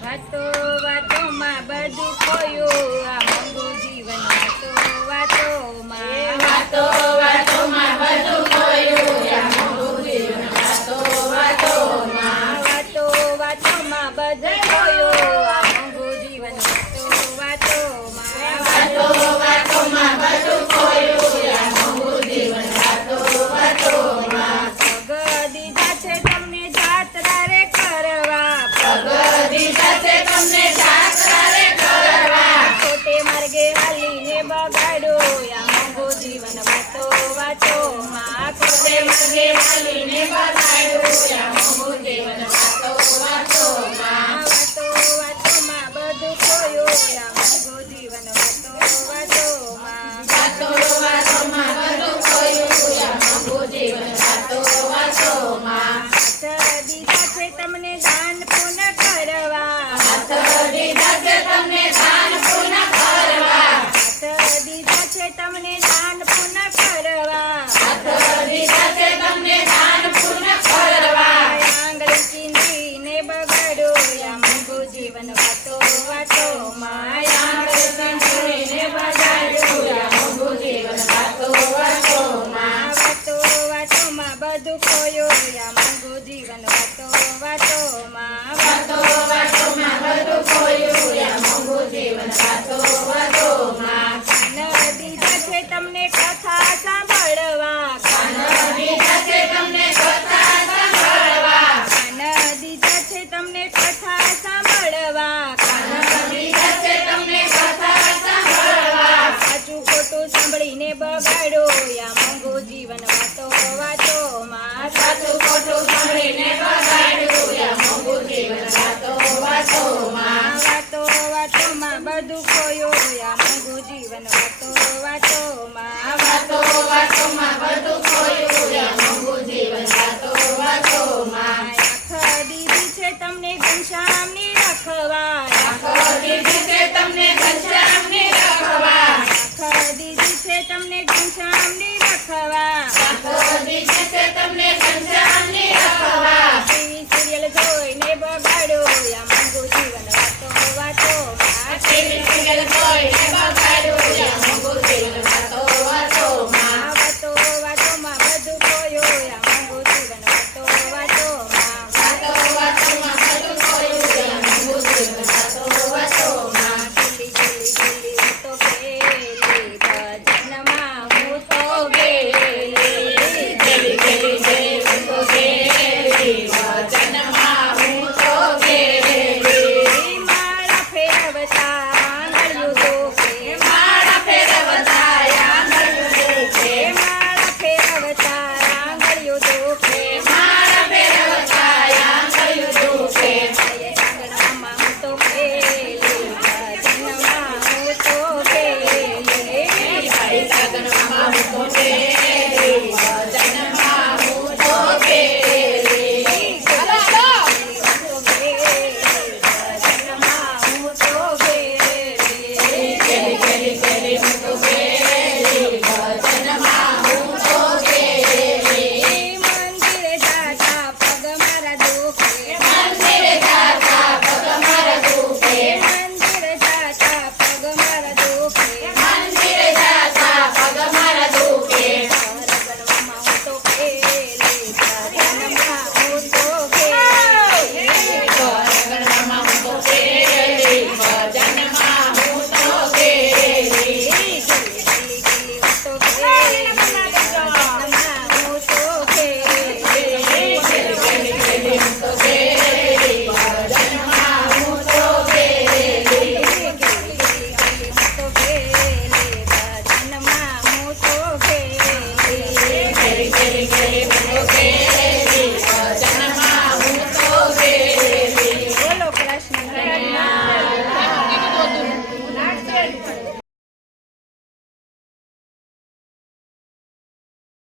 વાતો વાતોમાં બધું ખોયું આ મોંઘું જીવન વાતો વાતોમાં વાતો વાતોમાં બધું ખોયું આ મોંઘું જીવન વાતો વાતોમાં વાતો વાતોમાં બધું ખોયું આ મોંઘું જીવન વાતો વાતોમાં વાતો વાતોમાં બધું ખોયું આ મોંઘું જીવન વાતો વાતોમાં પગ દીધા છે તમને જાત્રા રે કરવા પગ દીધા છે તમને જાત્રા રે કરવા ખોટે માર્ગે હાલીને બગાડો આ મોંઘું જીવન વાતો વાતોમાં ખોટે માર્ગે હાલીને બગાડ્યું આ મોંઘું જીવન વાતો વાતોમાં વાતો વાતોમાં બધું ખોયું આ મોંઘું જીવન વાતો વાતોમાં વાતો વાતોમાં બધું ખોયું આ મોંઘું જીવન વાતો વાતોમાં હાથ દીધા છે તમને દાન પુન કરવા હાથ દીધા છે તમને દાન પુણ્ય કરવા હાથ દીધા છે તમને દાન પુન કરવા હાથ દીધા છે તમને દાન પુણ્ય કરવા આંગળી ચીંધીને બગાડો આ મોંઘું જીવન વાતો વાતોમાં આંગળી ચીંધીને બગાડ્યું આ મોંઘું જીવન વાતો વાતોમાં વાતો વાતોમાં બધું ખોયું આ મોંઘું જીવન વાતો વાતોમાં વાતો વાતોમાં બધું ખોયું આ મોંઘું જીવન વાતો વાતોમાં કાન દીધા છે તમને કથા સાંભળવા કાન દીધા છે તમને કથા સાંભળવા કાન દીધા છે તમને કથા સાંભળવા કાન દીધા છે તમને કથા સાંભળવા સાચું ખોટું સાંભળીને બગાડો આ મોંઘું જીવન વાતો વાતોમાં સાચું ખોટું સાંભળીને બગાડ્યું આ મોંઘું જીવન વાતો વાતોમાં વાતો વાતોમાં બધું ખોયું આ મોંઘું જીવન વાતો વાતોમાં વાતો વાતોમાં બધું ખોયું આ મોંઘું જીવન વાતો વાતોમાં આંખ દીધી છે તમને ઘનશ્યામની રખવા આંખ દીધી છે તમને ઘનશ્યામની રખવા આંખ દીધી છે તમને ઘનશ્યામની